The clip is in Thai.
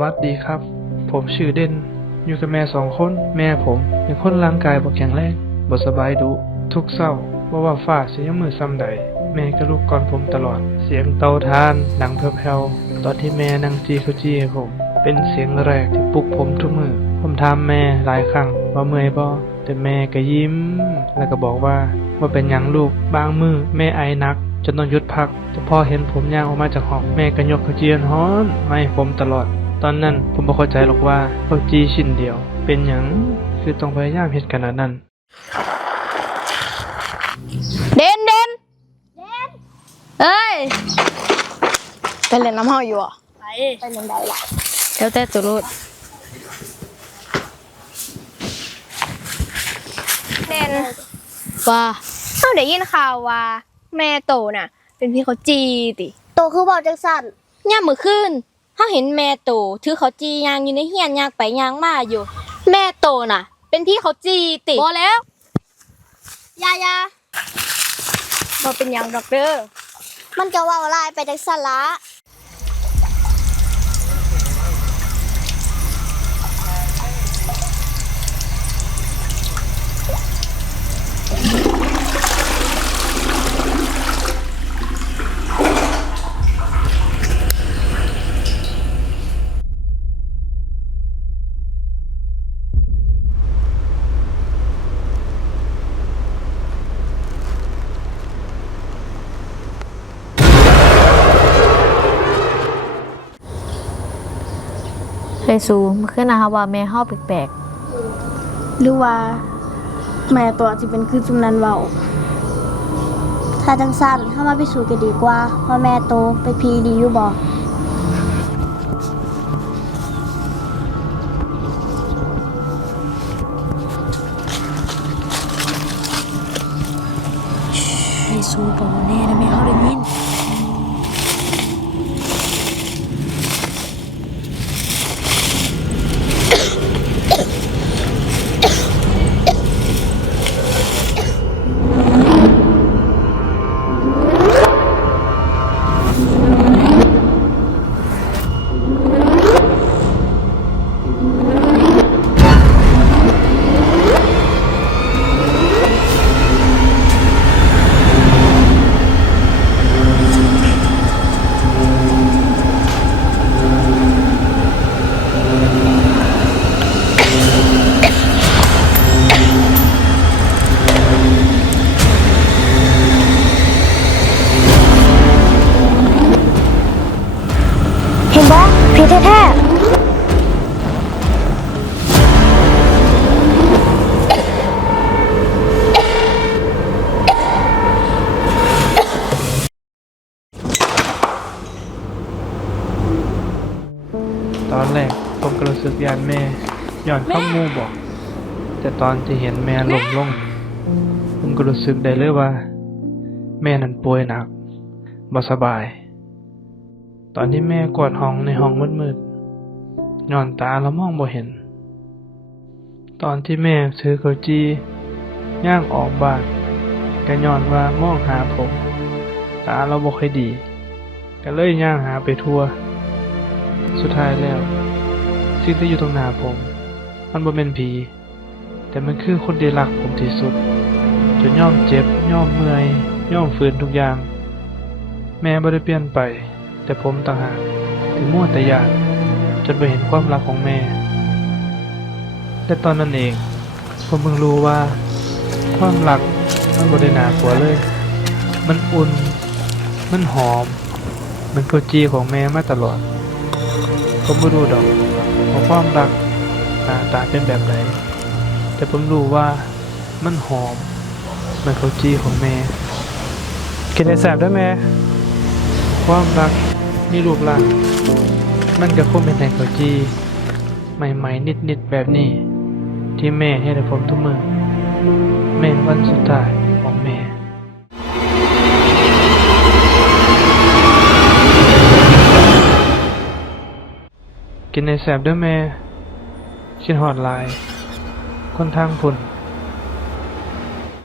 วัสดีครับ ผมชื่อเด่น อยู่กับแม่สองคน แม่ผมเป็นคนร่างกายบ่แข็งแรงบ่สบายดุทุกเศร้าบ่ว่าฟ้าสิยังมือซ้ำใด แม่ก็ลุกก่อนผมตลอด เสียงเตาทานดังแผ่วๆตอนที่แม่นั่งจีเขาจี้ให้ผม เป็นเสียงแรกที่ปลุกผมทุกมือ ผมถามแม่หลายครั้งว่าเมื่อยบ่แต่แม่ก็ยิ้ม แล้วก็บอกว่าว่าเป็นยังลูกบางมือแม่ไอหนักจนต้องหยุดพักแต่พอเห็นผมย่างออกมาจากห้องแม่ก็ยกข้าวจีร้อนมาให้ผมตลอด ตอนนั้นผมบ่เข้าใจหรอกว่าข้าวจีชิ้นเดียว เป็นหยังคือต้องพยายามเฮ็ดขนาดนั้น เด่นเด่นเด่นเอ้ยไปเล่นน้ำห้ออยู่อะไปไปเล่นได้ละเดี๋ยวแต่ตัวรูดเด่นว่าเขาได้ยินข่าวว่า แม่โตน่ะ เป็นพี่เขาจีติ โตคือบอกจังสั่นย่ามมือขึ้น เขาเห็นแม่โตถือเขาจียางอยู่ในเฮียนยางไปยางมาอยู่ แม่โตน่ะ เป็นพี่เขาจีติพอแล้วยายามาเป็นหยังดอกเด้อมันก็เว่าลายไปจังสั่นละ เคยซูเมื่อคืนนะคะว่าแม่ห้าแปลกหรือว่า แม่ตัวที่เป็นคือจุมนันเว้าถ้าจังสั่นถ้ามาพิสูจน์กันดีกว่าว่าแม่โตไปนพีดีอยู่บ่ๆเคยซูบอกว่าแน่ เห็นบ่พีแท้ๆ ก็รู้สึกยานแม่ย้อนข้ามูบอก แต่ตอนที่เห็นแม่ล้มลงผมก็รู้สึกได้เลยว่า แม่นั้นป่วยหนักบ่สบาย ตอนที่แม่กวาดห้องในห้องมืดๆย้อนตาแล้วมองบ่เห็น ตอนที่แม่ซื้อเกาวจีย่างออกบ้านก็ย้อนว่ามองหาผม ตาเราบ่ค่อยดี ก็เลยย่างหาไปทั่ว สุดท้ายแล้ว สิ่งที่อยู่ตรงหน้าผม มันบ่เป็นผี แต่มันคือคนที่รักผมที่สุด จนย่อมเจ็บย่อมเมื่อยย่อมฝืนทุกอย่าง แม่บ่ได้เปลี่ยนไป แต่ผมต่างหากที่มั่วแต่ยานจนไปเห็นความรักของแม่ แต่ตอนนั้นเอง ผมเพิ่งรู้ว่า ความรักมันบ่ได้น่ากลัวเลย มันอุ่น มันหอม มันก็จีของแม่มาตลอด ผมไม่รู้ดอกว่าความรักหน้าตาเป็นแบบไหน แต่ผมรู้ว่ามันหอมมันเขาวจีของแม่กินไอแสบด้วยแม่ความรักนี่รูปร่างมันก็คงเป็นแห่งเขาวจีใหม่ๆนิดๆแบบนี้ ที่แม่ให้กับผมทุกมือแม่วันสุดท้ายของแม่ กินในแสบด้วยแม่คิดหอดลาย คนทางพุ่น